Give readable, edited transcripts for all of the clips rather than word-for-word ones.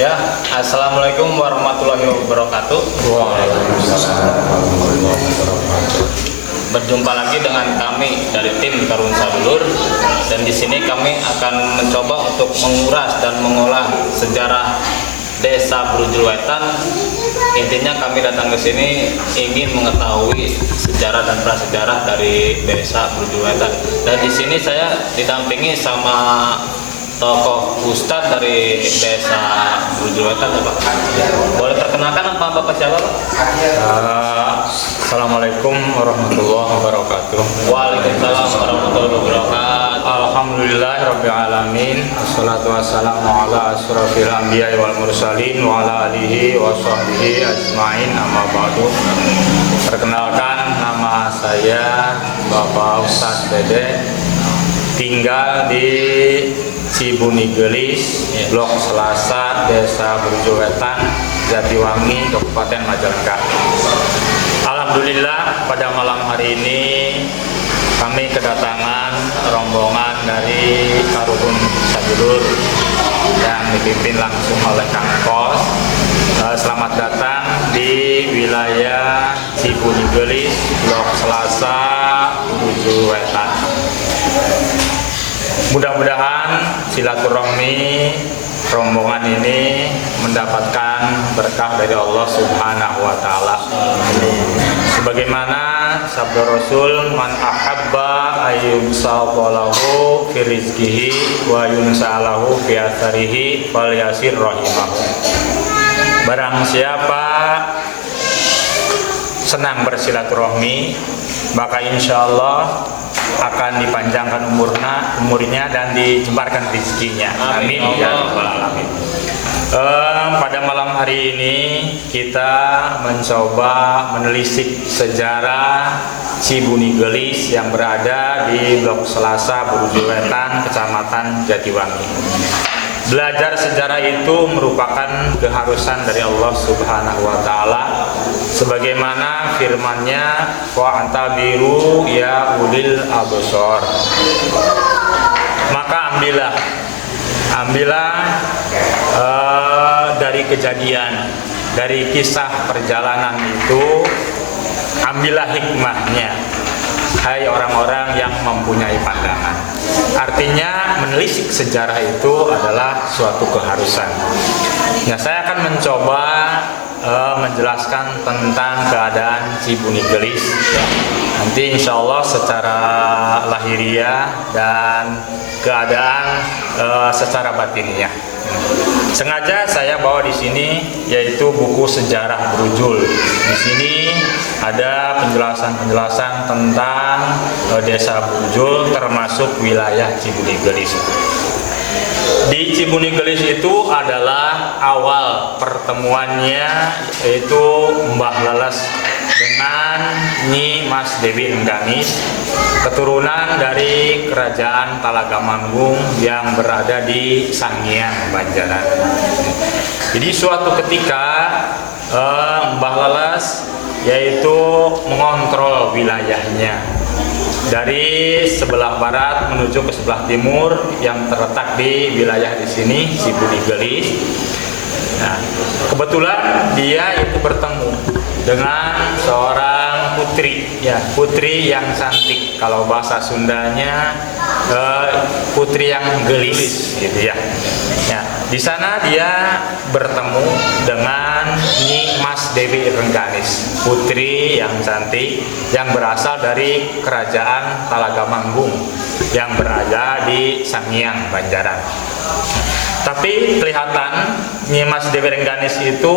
Ya, assalamualaikum warahmatullahi wabarakatuh. Berjumpa lagi dengan kami dari tim Tarun Sadulur, dan di sini kami akan mencoba untuk menguras dan mengolah sejarah Desa Brujul Wetan. Intinya kami datang ke sini ingin mengetahui sejarah dan prasejarah dari Desa Brujul Wetan. Dan di sini saya didampingi sama tokoh Ustadz dari Desa Brujul Wetan, Pak. Boleh perkenalkan apa Bapak siapa, Pak? Assalamualaikum warahmatullahi wabarakatuh. Waalaikumsalam warahmatullahi wabarakatuh. Alhamdulillahirabbil alamin. Wassalatu wassalamu ala asyrofil anbiya'i wal mursalin wa ala alihi wa sahbihi ajmain, amma ba'du. Perkenalkan, nama saya Bapak Ustadz Dede, tinggal di Cibuni Gelis, Blok Selasa, Desa Brujul Wetan, Jatiwangi, Kabupaten Majalengka. Alhamdulillah, pada malam hari ini kami kedatangan rombongan dari Tarun Sadulur yang dipimpin langsung oleh Kang Kos. Selamat datang di wilayah Cibuni Gelis, Blok Selasa, Brujul Wetan. Mudah-mudahan silaturahmi rombongan ini mendapatkan berkah dari Allah Subhanahu wa taala. Sebagaimana sabda Rasul, man ahabba ayyubsalahu fi rizqihi wa yunsalahu fi atharihi falyasir rahimahu. Barang siapa senang bersilaturahmi, maka insya Allah akan dipanjangkan umurnya dan dijembarkan rezekinya. Amin ya rabbal alamin. Pada malam hari ini kita mencoba menelisik sejarah Cibuni Gelis yang berada di Blok Selasa, Brujul Wetan, Kecamatan Jatiwangi. Belajar sejarah itu merupakan keharusan dari Allah Subhanahu wa taala, sebagaimana firman-Nya, wa antabiru ya ulil absar. Maka ambillah dari kejadian, dari kisah perjalanan itu, ambillah hikmahnya, hai orang-orang yang mempunyai pandangan. Artinya menelisik sejarah itu adalah suatu keharusan. Nah, saya akan mencoba menjelaskan tentang keadaan Cibuni Gelis. Nanti insya Allah secara lahiriah dan keadaan secara batiniah. Sengaja saya bawa di sini yaitu buku sejarah Brujul. Di sini ada penjelasan-penjelasan tentang Desa Brujul termasuk wilayah Cibuni Gelis. Di Cibuni Gelis itu adalah awal pertemuannya, yaitu Mbah Leles dengan Nyi Mas Dewi Rengganis, keturunan dari kerajaan Talaga Manggung yang berada di Sangiang, Banjaran. Jadi suatu ketika Mbah Leles yaitu mengontrol wilayahnya dari sebelah barat menuju ke sebelah timur yang terletak di wilayah di sini Cibuni Gelis. Nah, kebetulan dia itu bertemu dengan seorang putri yang cantik. Kalau bahasa Sundanya putri yang gelis, gitu ya. Ya, di sana dia bertemu dengan Nyi Mas Dewi Rengganis, putri yang cantik yang berasal dari kerajaan Talaga Manggung yang berada di Sangiang, Banjaran. Tapi kelihatan Nyi Mas Dewi Rengganis itu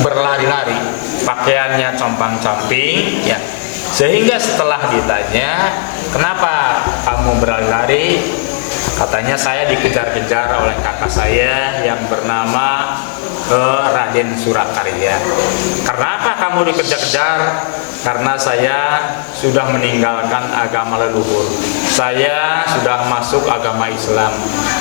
berlari-lari, pakaiannya compang-camping, ya. Sehingga setelah ditanya, kenapa kamu berlari-lari? Katanya, saya dikejar-kejar oleh kakak saya yang bernama Raden Surakarya. Kenapa kamu dikejar-kejar? Karena saya sudah meninggalkan agama leluhur. Saya sudah masuk agama Islam.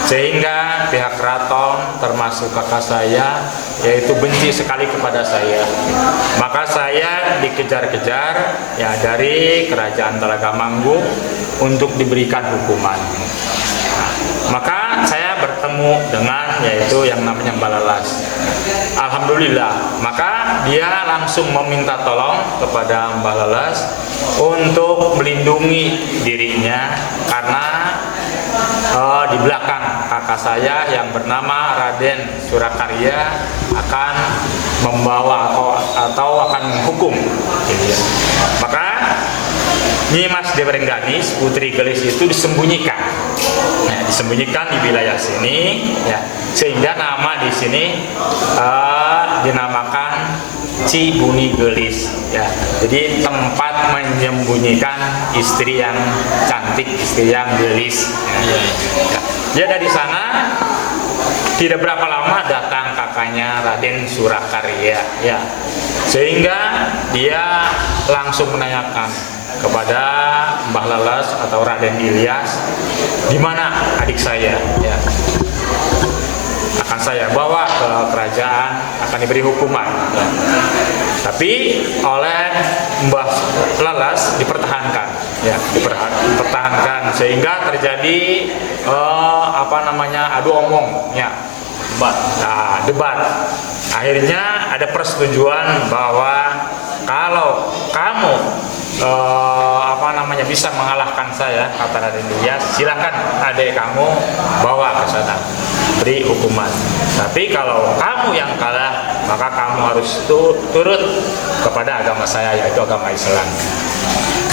Sehingga pihak keraton termasuk kakak saya yaitu benci sekali kepada saya. Maka saya dikejar-kejar ya dari kerajaan Talaga Manggung untuk diberikan hukuman. Maka saya bertemu dengan pertemanan, yaitu yang namanya Mbah Lalas. Alhamdulillah, maka dia langsung meminta tolong kepada Mbah Lalas untuk melindungi dirinya karena di belakang kakak saya yang bernama Raden Surakarya akan membawa atau akan menghukum. Maka Nyi Mas Dewi Rengganis, Putri Gelis itu disembunyikan, disembunyikan di wilayah sini, ya, sehingga nama di sini dinamakan Cibuni Gelis, ya. Jadi tempat menyembunyikan istri yang cantik, istri yang gelis. Ya. Ya, dari sana tidak berapa lama datang kakaknya Raden Surakarya, ya, sehingga dia langsung menanyakan kepada Mbah Lalas atau Raden Ilyas, di mana adik saya, ya. Akan saya bawa ke kerajaan, akan diberi hukuman, ya. Tapi oleh Mbah Lalas dipertahankan, ya, dipertahankan sehingga terjadi adu omong, ya, debat. Akhirnya ada persetujuan bahwa kalau kamu bisa mengalahkan saya, kata Raden Ilyas, silakan adik kamu bawa ke sana, beri hukuman. Tapi kalau kamu yang kalah, maka kamu harus turut kepada agama saya, yaitu agama Islam.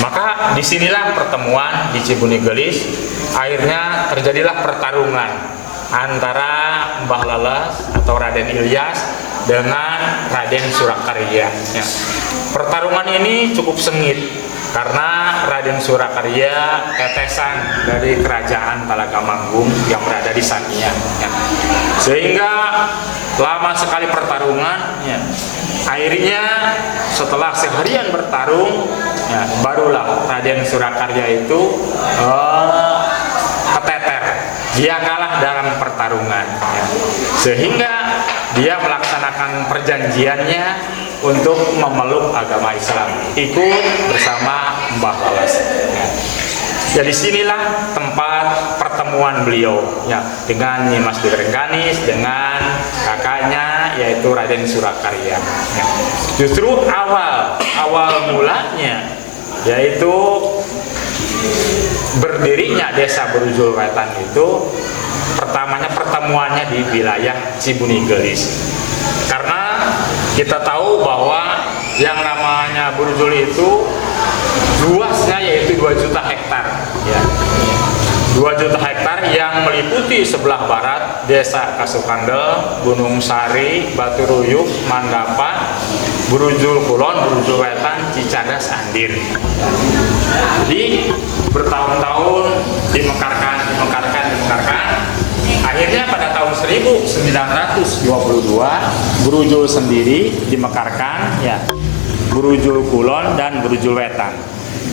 Maka disinilah pertemuan di Cibuni Gelis. Akhirnya terjadilah pertarungan antara Mbah Lalas atau Raden Ilyas dengan Raden Surakarya, ya. Pertarungan ini cukup sengit karena Raden Surakarya tetesan dari kerajaan Talagamanggung yang berada di Sangiang, ya. Sehingga lama sekali pertarungan, ya. Akhirnya setelah seharian bertarung, ya, barulah Raden Surakarya itu keteter. Dia kalah dalam pertarungan, ya. Sehingga dia melaksanakan perjanjiannya untuk memeluk agama Islam, ikut bersama Mbah Lalas. Jadi sinilah tempat pertemuan beliau, ya, dengan Nyi Mas Dewi Rengganis dengan kakaknya yaitu Raden Surakarya. Ya. Justru awal mulanya yaitu berdirinya desa Brujul Wetan itu pertamanya pertemuannya di wilayah Cibuni Gelis. Karena kita tahu bahwa yang namanya Brujul itu luasnya yaitu 2 juta hektar, ya. 2 juta hektar yang meliputi sebelah barat Desa Kasukandel, Gunung Sari, Batu Ruyuk, Mandapa, Brujul Kulon, Brujul Wetan, Cicadas, Andir. Jadi bertahun-tahun dimekarkan. Akhirnya pada tahun 1922 Brujul sendiri dimekarkan, ya. Brujul Kulon dan Brujul Wetan.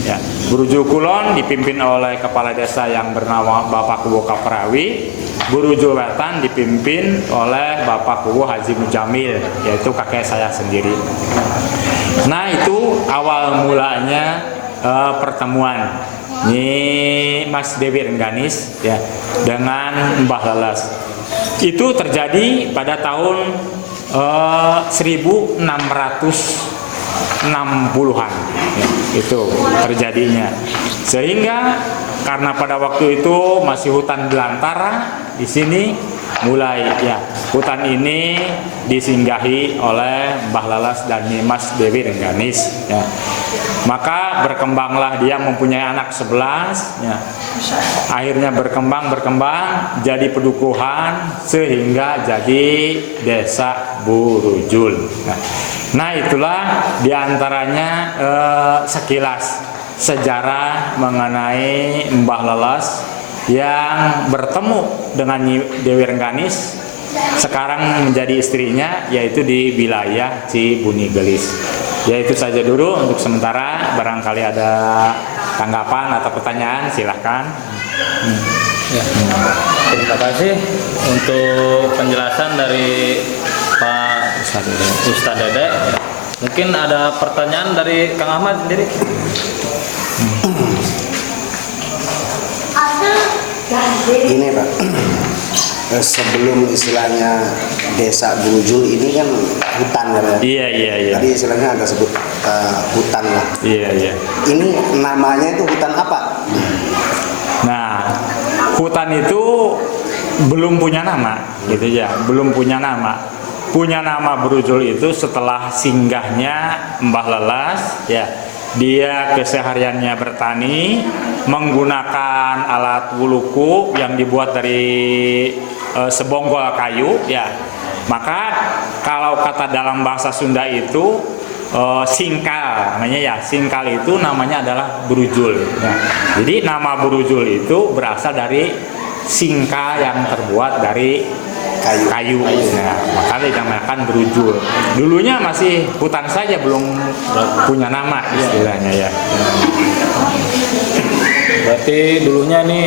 Ya, Brujul Kulon dipimpin oleh kepala desa yang bernama Bapak Kuwo Kaprawi. Brujul Wetan dipimpin oleh Bapak Kuwo Haji Mujamil, yaitu kakek saya sendiri. Nah, itu awal mulanya pertemuan Nyi Mas Dewi Rengganis, ya, dengan Mbah Lalas. Itu terjadi pada tahun 1660-an, ya, itu terjadinya. Sehingga karena pada waktu itu masih hutan belantara di sini, mulai, ya, hutan ini disinggahi oleh Mbah Lalas dan Nyi Mas Dewi Rengganis, ya. Maka berkembanglah, dia mempunyai anak 11, ya. Akhirnya berkembang jadi pedukuhan sehingga jadi desa Brujul. Nah, itulah diantaranya sekilas sejarah mengenai Mbah Lalas yang bertemu dengan Nyi Dewi Rengganis, sekarang menjadi istrinya, yaitu di wilayah Cibuni Gelis. Ya, itu saja dulu untuk sementara. Barangkali ada tanggapan atau pertanyaan, silahkan. Ya. Terima kasih untuk penjelasan dari Pak Ustadz Dede. Mungkin ada pertanyaan dari Kang Ahmad sendiri. Gini Pak, sebelum istilahnya desa Brujul ini kan hutan ya Pak? Iya, iya, iya. Tadi istilahnya ada sebut hutan lah. Iya, iya. Ini namanya itu hutan apa? Nah, hutan itu belum punya nama, gitu ya, belum punya nama. Punya nama Brujul itu setelah singgahnya Mbah Lelas, ya. Dia kesehariannya bertani menggunakan alat wuluku yang dibuat dari sebonggol kayu, ya. Maka kalau kata dalam bahasa Sunda itu singkal namanya, ya, singkal itu namanya adalah Brujul, ya. Jadi nama Brujul itu berasal dari singkal yang terbuat dari kayu. Nah, makanya dinamakan Brujul. Dulunya masih hutan saja, belum punya nama istilahnya, ya. Berarti dulunya ini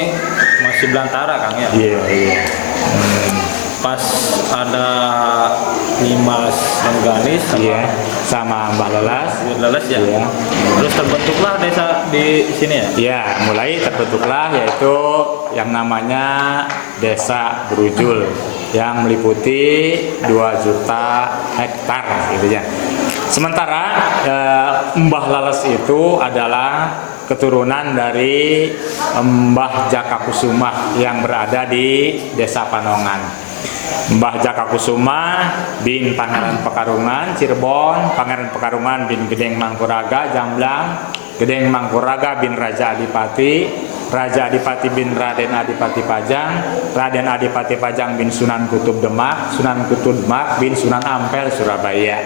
masih belantara Kang ya? Iya, iya. Pas ada Nimas Rengganis sama Mbah Lelas. Ya. Iya. Terus terbentuklah desa di sini ya? Ya, mulai terbentuklah yaitu yang namanya Desa Brujul yang meliputi 2 juta hektar, gitu ya. Sementara Mbah Lelas itu adalah keturunan dari Mbah Jaka Kusuma yang berada di Desa Panongan. Mbah Jaka Kusuma bin Pangeran Pekarungan Cirebon, Pangeran Pekarungan bin Gedeng Mangkuraga Jamblang, Gedeng Mangkuraga bin Raja Adipati, Raja Adipati bin Raden Adipati Pajang, Raden Adipati Pajang bin Sunan Kutub Demak, Sunan Kutub Demak bin Sunan Ampel Surabaya.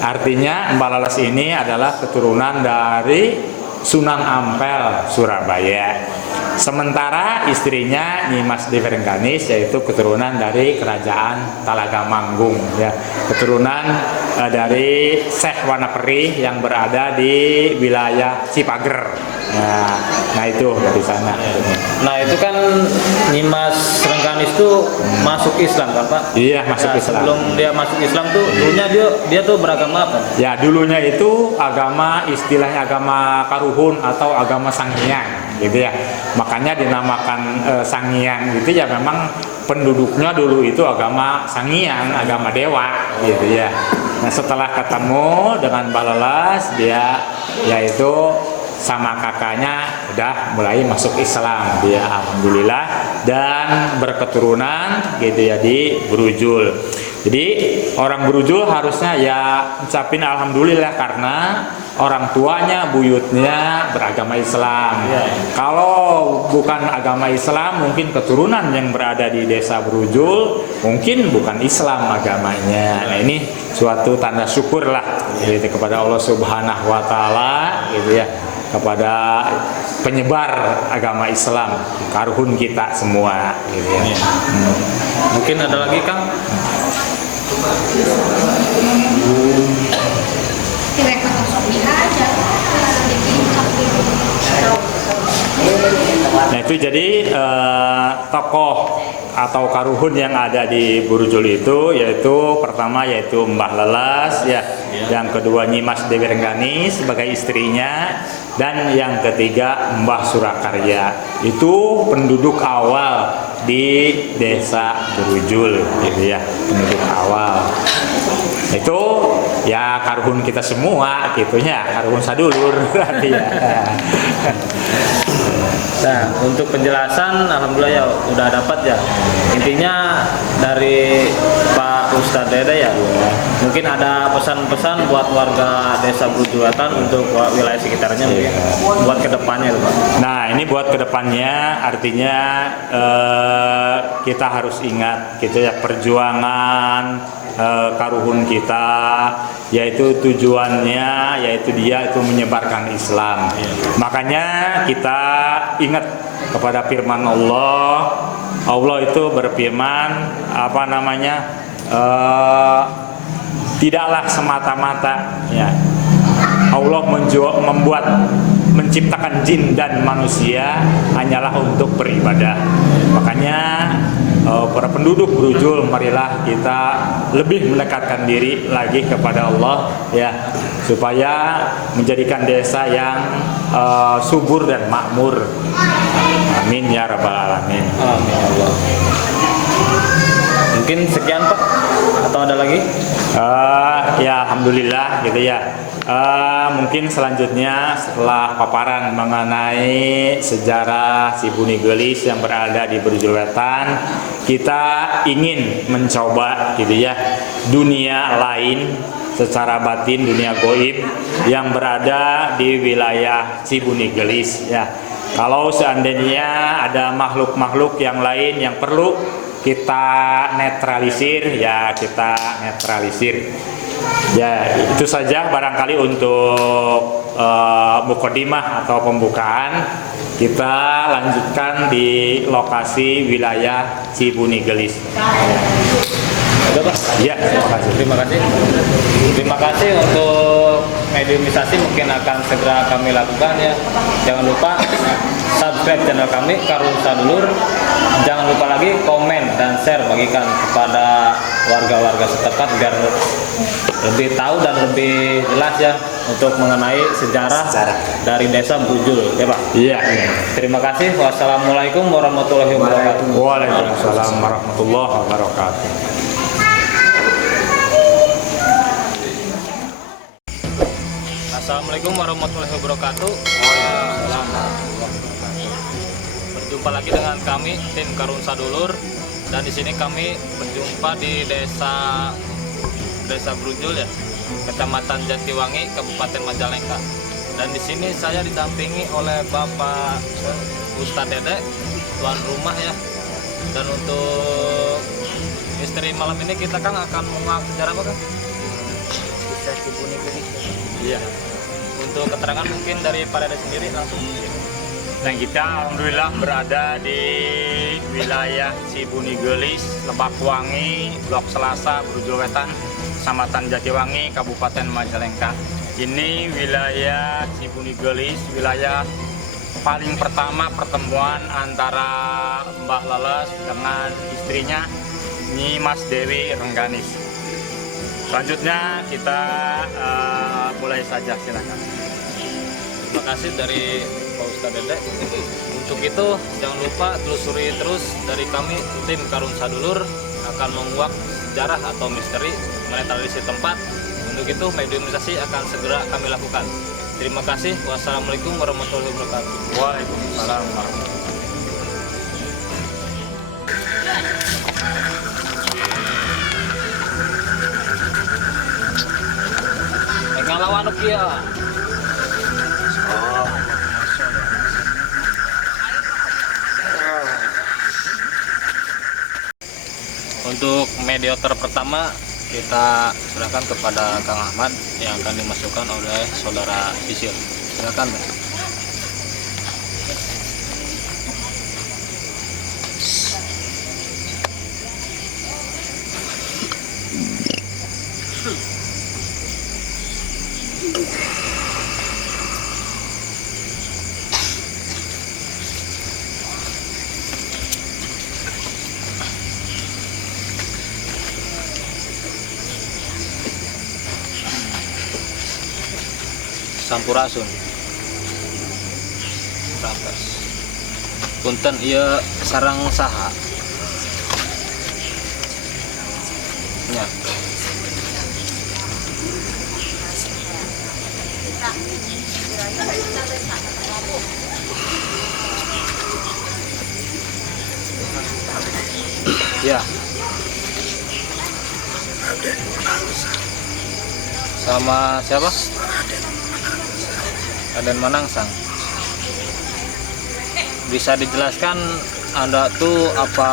Artinya Mbah Lelas ini adalah keturunan dari Sunan Ampel Surabaya. Sementara istrinya Nyimas Dewi Rengganis yaitu keturunan dari Kerajaan Talaga Manggung, ya, keturunan dari Syekh Wanaperi yang berada di wilayah Cipager. Nah itu dari sana. Nah itu kan Nyimas Rengganis tuh masuk Islam kan Pak? Iya, masuk Islam. Sebelum dia masuk Islam tuh dulunya dia tuh beragama apa? Ya, dulunya itu agama, istilahnya agama Karuhun atau agama Sanghyang, gitu ya. Makanya dinamakan Sanghyang gitu ya, memang penduduknya dulu itu agama Sanghyang, agama dewa, gitu ya. Nah setelah ketemu dengan Mbah Lelas, dia yaitu sama kakaknya udah mulai masuk Islam, dia alhamdulillah, dan berketurunan gitu ya di Brujul. Jadi orang Brujul harusnya ya ucapin alhamdulillah karena orang tuanya, buyutnya beragama Islam. Kalau bukan agama Islam, mungkin keturunan yang berada di desa Brujul mungkin bukan Islam agamanya. Nah ini suatu tanda syukur lah gitu kepada Allah Subhanahu Wa Taala, gitu ya, kepada penyebar agama Islam, Karuhun kita semua, gitu ya. Mungkin ada lagi Kang? Nah itu jadi tokoh atau Karuhun yang ada di Brujul itu yaitu pertama yaitu Mbah Lelas, ya, yang kedua Nyimas Dewi Rengganis sebagai istrinya, dan yang ketiga Mbah Surakarya. Itu penduduk awal di desa Brujul, gitu ya, penduduk awal. Itu ya Karuhun kita semua, gitunya, Karuhun sadulur berarti ya. Nah, untuk penjelasan alhamdulillah ya udah dapat ya. Intinya dari Pak Ustadz Dede ya. Mungkin ada pesan-pesan buat warga Desa Brujul Wetan untuk wilayah sekitarnya mungkin buat kedepannya Pak. Nah, ini buat kedepannya artinya kita harus ingat gitu ya, perjuangan Karuhun kita, yaitu tujuannya yaitu dia itu menyebarkan Islam. Makanya kita ingat kepada firman Allah. Allah itu berfirman apa namanya, tidaklah semata-mata ya Allah menciptakan jin dan manusia hanyalah untuk beribadah. Makanya para penduduk Brujul, marilah kita lebih mendekatkan diri lagi kepada Allah ya, supaya menjadikan desa yang subur dan makmur. Amin ya rabbal alamin. Amin ya Allah. Mungkin sekian Pak, atau ada lagi? Ya alhamdulillah gitu ya. Mungkin selanjutnya setelah paparan mengenai sejarah si Buni Gelis yang berada di Brujul Wetan, kita ingin mencoba gitu ya dunia lain secara batin, dunia goib yang berada di wilayah Cibuni Gelis ya. Kalau seandainya ada makhluk-makhluk yang lain yang perlu kita netralisir, ya kita netralisir. Ya itu saja barangkali untuk mukadimah atau pembukaan. Kita lanjutkan di lokasi wilayah Cibuni Gelis. Ada Pak? Ya, terima kasih. Terima kasih. Terima kasih untuk mediumisasi mungkin akan segera kami lakukan ya. Jangan lupa subscribe channel kami Karun Sadulur. Jangan lupa lagi komen dan share bagikan kepada warga-warga setempat biar lebih tahu dan lebih jelas ya untuk mengenai sejarah dari Desa Brujul ya Pak. Iya. Terima kasih. Wassalamualaikum warahmatullahi wabarakatuh. Waalaikumsalam warahmatullahi wabarakatuh. Assalamualaikum warahmatullahi wabarakatuh. Berjumpa lagi dengan kami tim Karun Sadulur, dan di sini kami berjumpa di desa Brujul ya, Kecamatan Jatiwangi, Kabupaten Majalengka. Dan di sini saya didampingi oleh Bapak Ustadz Dede, tuan rumah ya. Dan untuk misteri malam ini kita Kang akan menguak sejarah apa Kang? Bisa Cibuni Gelis. Iya. Untuk keterangan mungkin dari Pak Dede sendiri langsung. Dan kita alhamdulillah berada di wilayah Cibuni Gelis, Lebak Wangi, Blok Selasa, Brujul Wetan, Kecamatan Jatiwangi, Kabupaten Majalengka. Ini wilayah Cibuni Gelis, wilayah paling pertama pertemuan antara Mbah Leles dengan istrinya Nyi Mas Dewi Rengganis. Selanjutnya kita mulai saja, silakan. Terima kasih dari Pak Ustadz Dede. Untuk itu jangan lupa telusuri terus dari kami tim Karun Sadulur akan menguak sejarah atau misteri mengenai tradisi tempat. Untuk itu mediumisasi akan segera kami lakukan. Terima kasih. Wassalamualaikum warahmatullahi wabarakatuh. Waalaikumsalam warahmatullahi wabarakatuh. Ngalawan kia. Untuk mediator pertama kita serahkan kepada Kang Ahmad yang akan dimasukkan oleh saudara Sisil. Silakan Bang. Sampurasun Rampes punten ieu sarang saha nya ya sama siapa? Raden Manangsang. Bisa dijelaskan Anda tuh apa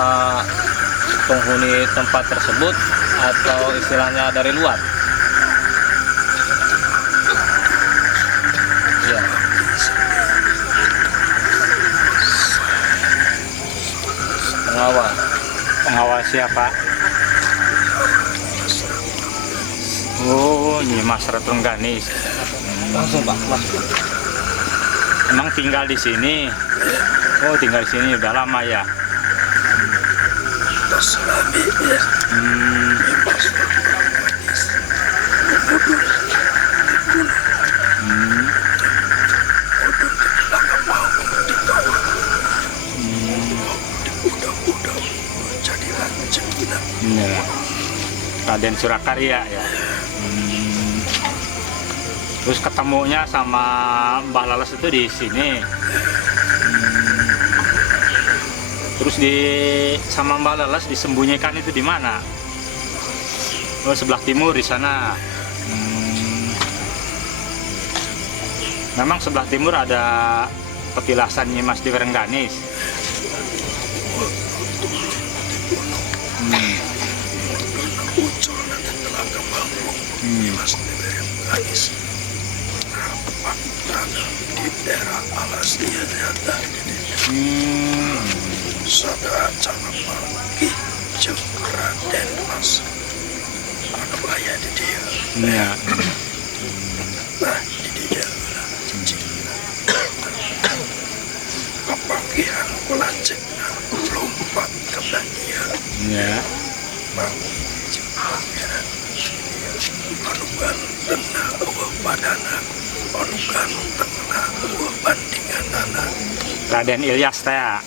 penghuni tempat tersebut atau istilahnya dari luar? Ya. Pengawal. Pengawal siapa? Oh, Nyi Mas Rengganis. Langsung Pak, masuk. Emang tinggal di sini? Oh, tinggal di sini udah lama ya? Iya. Raden Surakarya ya. Terus ketemunya sama Mbah Lalas itu di sini. Terus sama Mbah Lalas disembunyikan itu di mana? Oh, sebelah timur di sana. Memang sebelah timur ada petilasan Nyi Mas Dewi Rengganis. Di daerah alasnya nyata saudara Canapa Ijeng Raden Mas anu aya di dia. Iya. Nah di dia papanggihan kula cek lompat ke dia. Iya. Bang Ijeng pangeran anu gantengna eueuh badanan anu gantengna eueuh bandinganana. Raden Ilyas teh. Ya.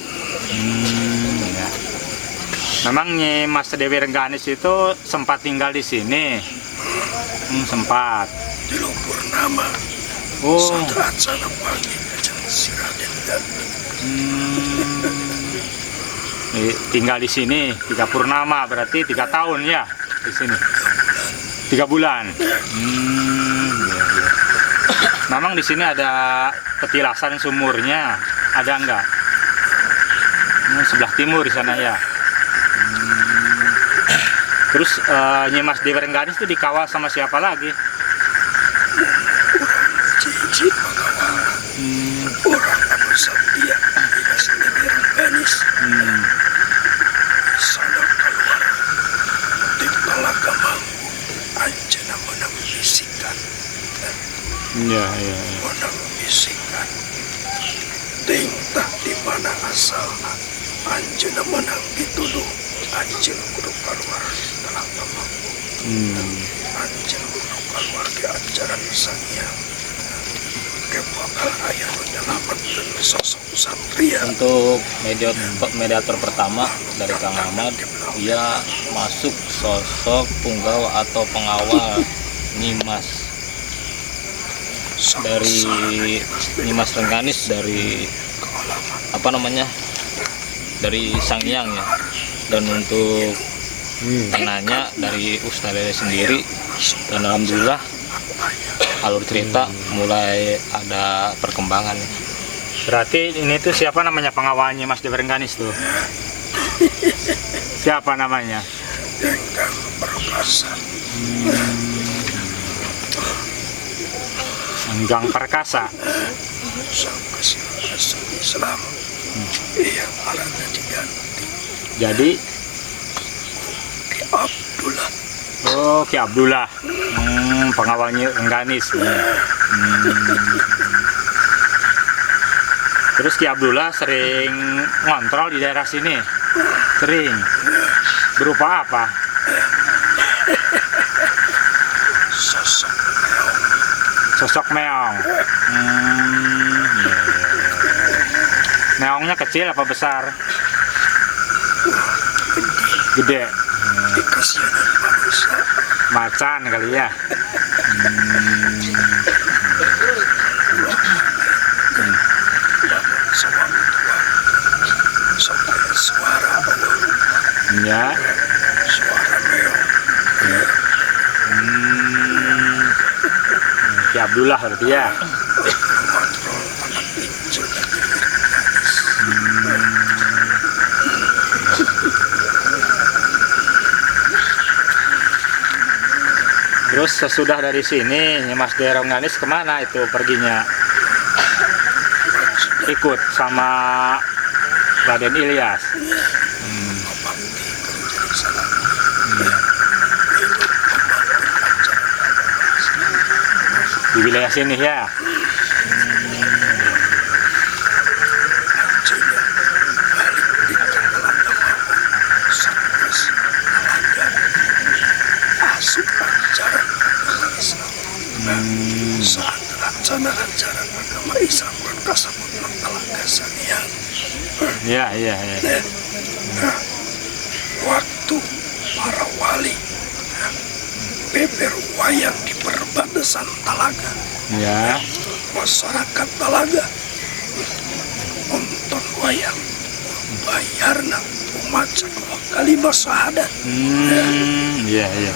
Memang Nyi Mas Dewi Rengganis itu sempat tinggal di sini. Sempat. Di lumpur nama. Oh. Saat sana pagi kejeng si Raden Gandhi. Tinggal di sini 3 purnama, berarti 3 tahun ya di sini. 3 bulan. Iya, iya. Memang di sini ada petilasan sumurnya, ada enggak? Sebelah timur di sana ya. Terus Nyi Mas Dewi Rengganis itu dikawal sama siapa lagi? Cici pengawal. Orang anu setia Mas Dewi Rengganis. Sana keluar di Talaga Mangku. Anjeuna menang bisikan. Iya, iya. Menang bisikan. Tingtah di mana asalna. Anjeuna menang dituduh. Anjeun kudu keluar di Talaga Mangku. Anjeun kudu keluar di ajaran Sang Hyang. Bakal ayah menyelamatkan sosok Satria. Untuk mediator pertama dari Kang Ahmad, ia masuk sosok punggawa atau pengawal Nyi Mas dari Nyi Mas Rengganis, dari apa namanya, dari Sang Hyang ya. Dan untuk tanahnya dari Ustadz Lele sendiri. Dan alhamdulillah alur cerita mulai ada perkembangan. Berarti ini tuh siapa namanya pengawalnya Mas Dewi Rengganis tuh? Siapa namanya? Enggang Perkasa. Enggang Perkasa. Sang Kesila Asal Islam. Yang alatnya diganti. Jadi Ki Abdullah. oh, Ki Abdullah. Pengawalnya Rengganis. Terus Ki Abdullah sering ngontrol di daerah sini. Sering. Berupa apa? Sosok meong. Sosok meong. Meongnya kecil apa besar? Gede. Dikasihanan manusia. Macan kali ya. Sewang tua. Sampai suara Allah. Ya. Suara meong. Ki Abdullah berarti ya. Kontrol anak hijau dan Terus sesudah dari sini Nyi Mas Dewi Rengganis kemana itu perginya? Ikut sama Raden Ilyas. Di wilayah sini ya. saat rencana-rencana agama Islam kan kasabut nang Talaga Sang Hyang. Iya, iya, iya. Waktu para wali beber wayang di perbatasan Talaga. Ya. Masyarakat Talaga nonton wayang bayarna maca kalimat syahadat. Iya, iya.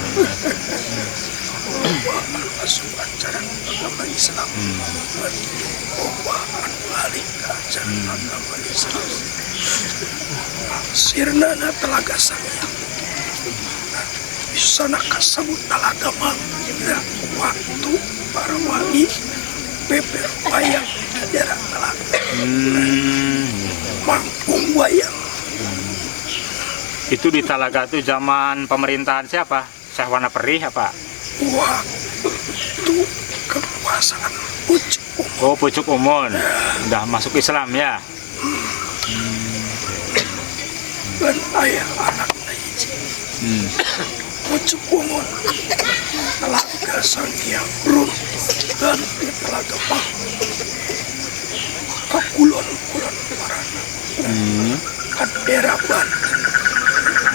Masuk ajaran agama Islam. Pembawaan balik ke ajaran agama Islam. Sirnana Telaga Sangyang. Bisa nak kasabut Talaga mang. Waktu para wali beber wayang di daerah Talaga. Mangkung wayang. Itu di Talaga itu zaman pemerintahan siapa? Syekh Wana Perih apa? Waktu kekuasaan Pucuk Umon. Oh, Pucuk Umon. Udah masuk Islam ya? Dan ayah anak Naiji. Pucuk Umon. Telaga Sangyang Run. Dan di Telaga Pang. Kakulon-kulon Warana. Kan daerah Banten.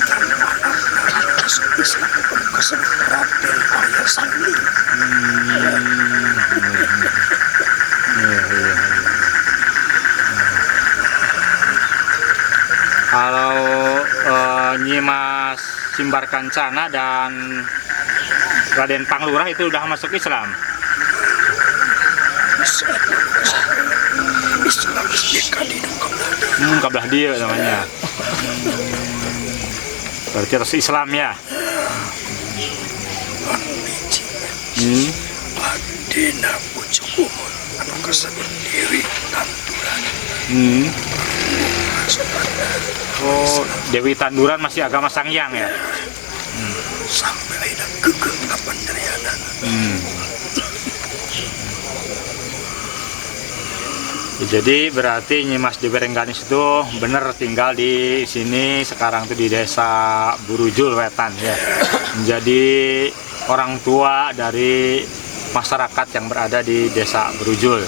Dan anak-anak masuk Islam kesebut Raden Arya Sangli. Kalau Nyimas Simbar Kancana dan Raden Panglurah itu udah masuk Islam. Islam merdeka di Kablah. Kablah dia namanya. Berarti harus Islam ya. Adena Pucuk Umon anu kasebut Dewi Tanduran. Oh, Dewi Tanduran masih agama Sangyang ya. Sampai akhirnya gegel kapan dariana. Jadi berarti Nyimas Dewi Rengganis itu benar tinggal di sini sekarang tuh di desa Burujul Wetan ya. Menjadi orang tua dari masyarakat yang berada di desa Burujul.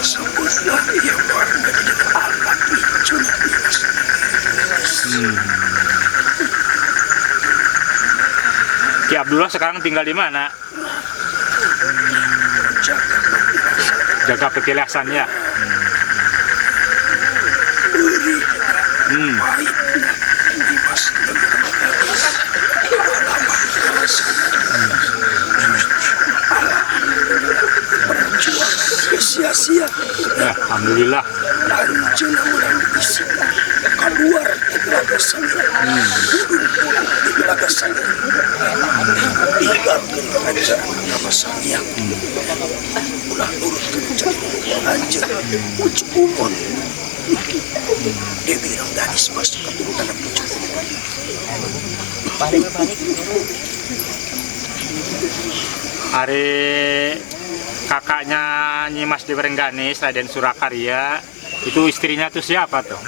Kesebutlah ia warga di anak icun Nyimas. Ki Abdullah sekarang tinggal di mana? Jaga Petilasan ya. Nyimas berjuang sia-sia. Ya, alhamdulillah. Anjuna urang bisikan keluar di Telaga Sangyang. Pulang di Telaga Sangyang. Tinggalkan ajaran agama Sangyang. Ulah nurut kebijakan anjir. Pucuk Umon. Dewi Rengganis masuk keturunan Pucuk Umon. Hari kakaknya Nyimas Dewi Rengganis, Raden Surakarya, itu istrinya tuh siapa tuh?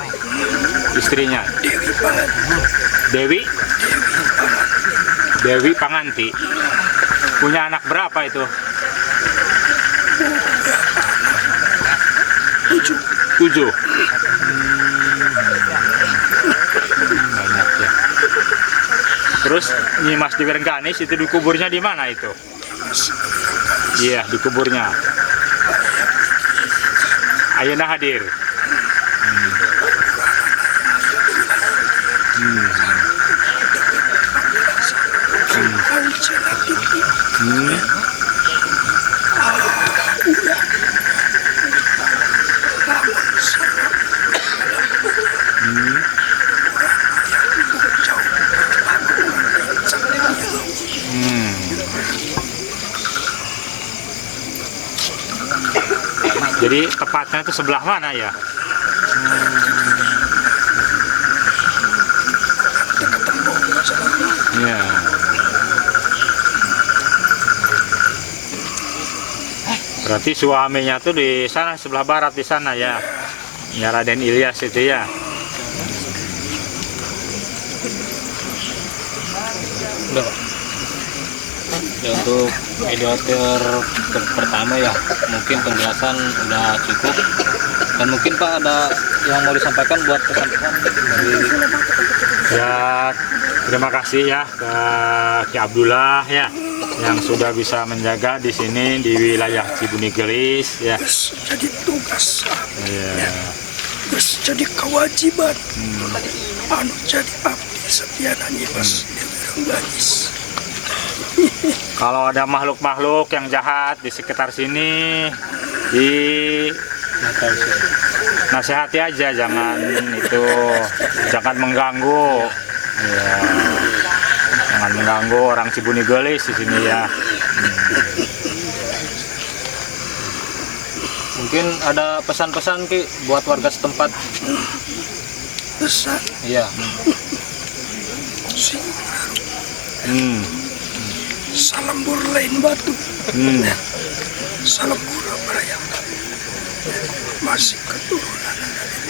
Istrinya Dewi Panganti. Dewi Panganti. Punya anak berapa itu? 7. Banyak ya. Terus Nyimas Dewi Rengganis itu dikuburnya di mana itu? Iya, dikuburnya. Ayeuna hadir. Jadi tepatnya itu sebelah mana ya? Ya. Berarti suaminya tuh di sana sebelah barat di sana ya. Ya Raden Ilyas itu ya. Udah, Pak. Ya, untuk video pertama ya mungkin penjelasan udah cukup. Dan mungkin Pak ada yang mau disampaikan buat pesan-pesan dari Ya, terima kasih ya ke Ki Abdullah ya yang sudah bisa menjaga di sini di wilayah Cibuni Gelis ya. Terus jadi tugas, Iya. terus jadi kewajiban. Anu jadi abdi setia nani Mas Dewi Rengganis. Kalau ada makhluk-makhluk yang jahat di sekitar sini, di nasihati aja, jangan mengganggu, ya, jangan mengganggu orang Cibuni Gelis di sini ya. mungkin ada pesan-pesan Ki buat warga setempat. Pesan Iya. sing salam lain batu. Salam gura merayangkan. Masih keturunan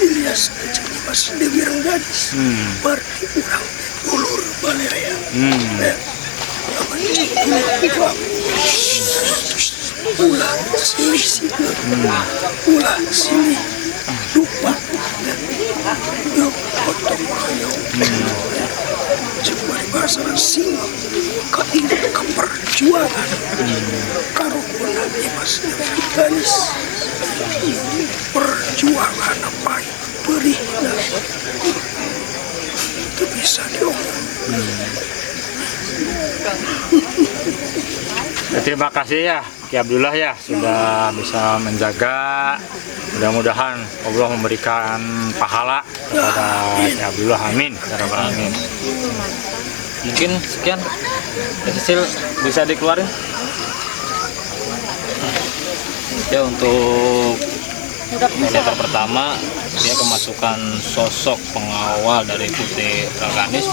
Ilyas Kecil Mas Dewi Rengganis. Berarti urang ulur baleraya. Ulah sini lupa yuk potong ayam sebuah bahasa singa keinget keperjuangan karuna Mas Dewi Rengganis perjuangan apa yang beri itu bisa diomong. Terima kasih ya Ki Abdullah ya sudah bisa menjaga. Mudah-mudahan Allah memberikan pahala kepada Ki Abdullah, amin ya rabbal alamin. Mungkin sekian. Cecil bisa dikeluarin. Ya, untuk mediator pertama dia kemasukan sosok pengawal dari Putri Rengganis.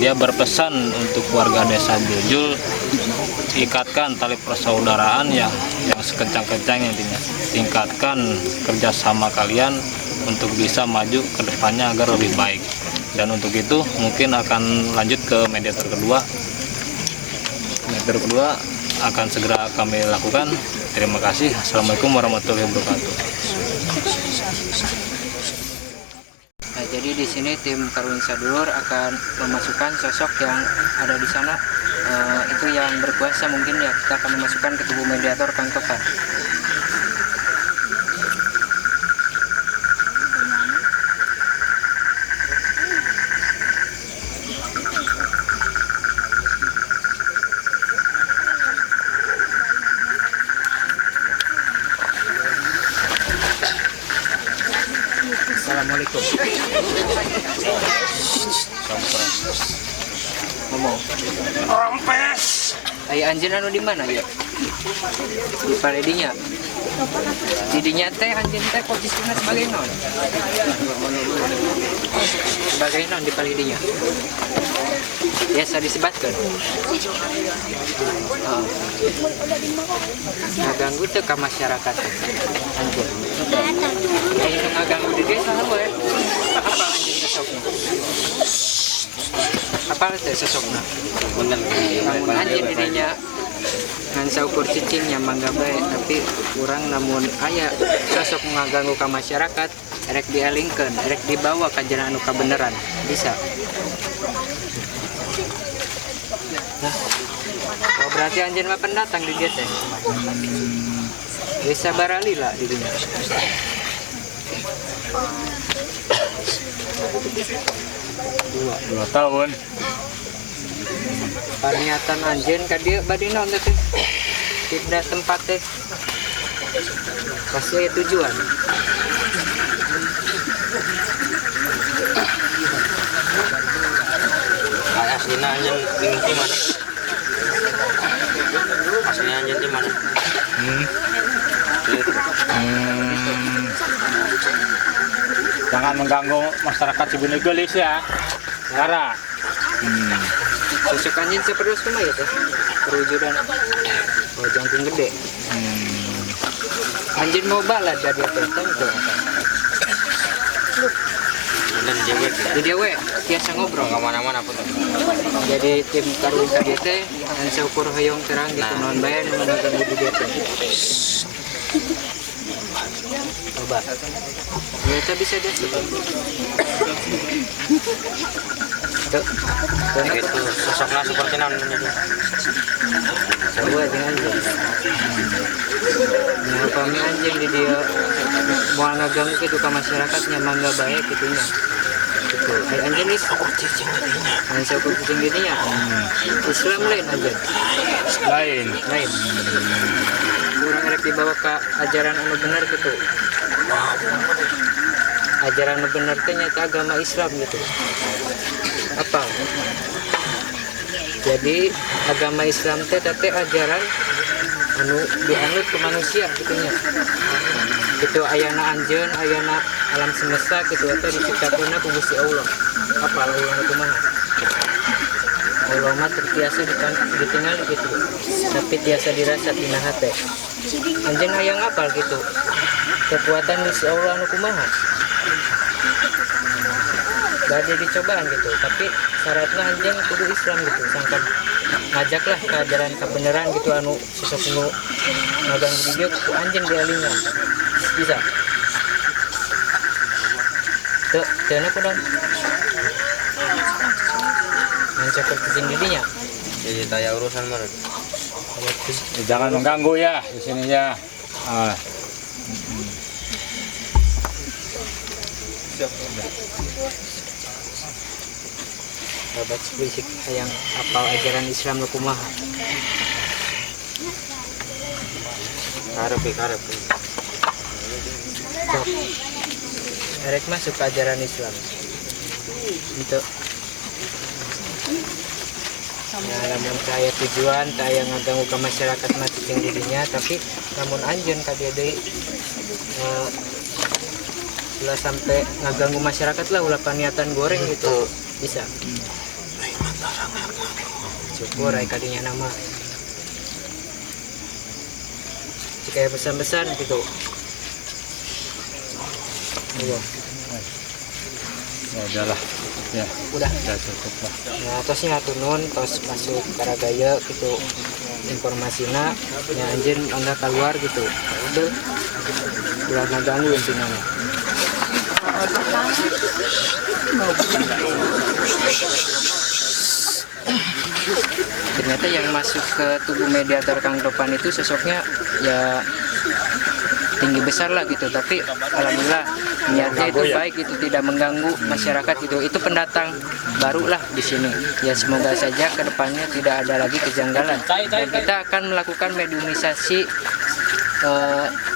Dia berpesan untuk warga desa Brujul, ikatkan tali persaudaraan yang sekencang-kencangnya, intinya tingkatkan kerjasama kalian untuk bisa maju ke depannya agar lebih baik. Dan untuk itu mungkin akan lanjut ke mediator kedua. Mediator kedua akan segera kami lakukan. Terima kasih. Assalamualaikum warahmatullahi wabarakatuh. Nah, jadi di sini tim Karwin Sadulur akan memasukkan sosok yang ada di sana, itu yang berkuasa mungkin ya, kita akan memasukkan ke tubuh mediator Kang Topan. Assalamualaikum. Ngomong. Rompes. Ayo anjeun anu di mana ya? Di paledinya. Didinya teh anjeun teh posisinya sebagai non. Sebagai non di paledinya. Biasa disebatkan. Oh. Ngaganggu teu ka masyarakat. Anjeun. Ayo ngaganggu di desa we. Apa anjeun sosokna? Apa teh sosokna? Anjeun dirinya ngan saukur cicingnya mangga bae, tapi kurang namun aya sosok ngaganggu ka masyarakat, erek dialingkeun, erek dibawa ka jalan anu kabeneran. Bisa. Nah, oh, berarti anjeun mah pendatang di dieu teh. Desa Baralila di dieu. Dua tahun. Paniatan anjeun ka dieu bade naon teh? Pindah tempat teh. Pasti aya tujuan. Aslinya anjing di mana? Aslinya anjing di mana? Jangan mengganggu masyarakat Cibuni Gelis ya. Lara. Sosok anjeun saperdos kumaha ya teh? Perwujudan. Oh, jangkung gede. Anjeun mau balad da dia teh teu. Dan juga Jadi we biasa ngobrol. kemana-mana pun. Jadi tim Karwin tadi teh ngan saukur hoyong terang gitu non bae nu ngaganggu di dieu teh. coba kita bisa deh Itu sosoknya seperti non jadi. coba dengan anjing nah kami anjing di dia mau ngaganggu gitu ke masyarakatnya mangga baik gitunya gitu anjing ini sokor cicing dirinya Islam lain anjing lain kurang rek dibawa ke ajaran anu benar gitu ajaran anu benar ternyata agama Islam gitu apa jadi agama Islam teh tapi ajaran anu dianut ke manusia gitunya itu ayana anjeun ayana alam semesta gitu atau diciptakeunna ku Gusti Allah apa Allah nu kumaha Allah mah terbiasa ditinggal gitu tapi tiasa dirasa dina hate anjeun hayang apal gitu kekuatan Gusti Allah nu kumaha badai dicobaan gitu tapi syaratnya anjing kudu Islam gitu sangkan ngajaklah ke ajaran kebenaran gitu anu sosok nu ngagang video ku anjing dialingan bisa tuh dana kudan mencokot kucing dirinya Jadi taya urusan mer. Jangan mengganggu ya di sini ya. Babat eksplisit yang apal ajaran Islam lu kumaha. Karep. Sok. Erek masuk ke ajaran Islam. Untuk ya, namun saya tujuan saya ngaganggu ke masyarakat mati dirinya tapi namun anjen kadia deui ulah sampai ngaganggu masyarakat lah ulah paniatan goreng gitu bisa syukur ay kadinya nama jika besar-besar gitu Ya udahlah ya udah cukup lah. nah tosnya tunun tos masuk Karagaya gitu informasinya ya anjir anda keluar gitu udah udah ngaganggu intinya ternyata yang masuk ke tubuh mediator Kang Topan itu sosoknya ya tinggi besar lah gitu tapi alhamdulillah niatnya itu baik itu tidak mengganggu masyarakat gitu itu pendatang baru lah di sini ya semoga saja kedepannya tidak ada lagi kejanggalan dan kita akan melakukan mediumisasi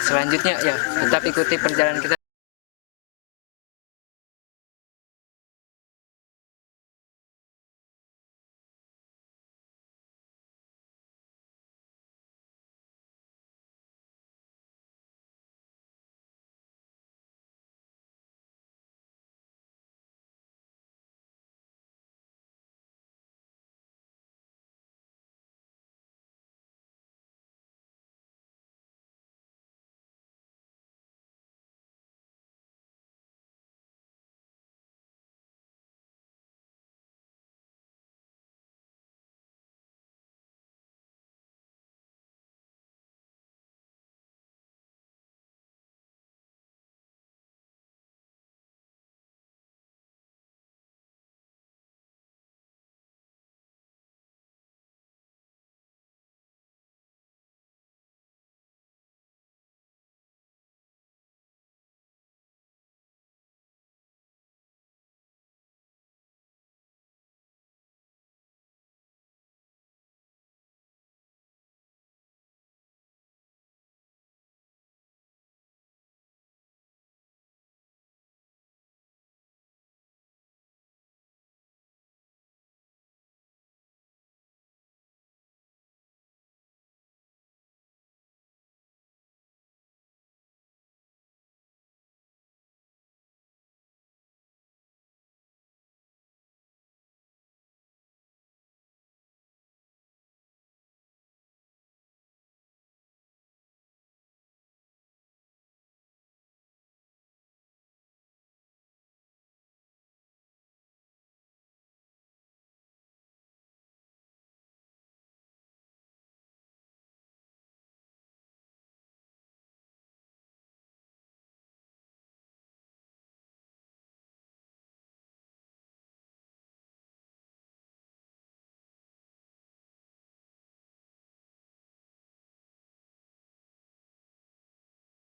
selanjutnya ya tetap ikuti perjalanan kita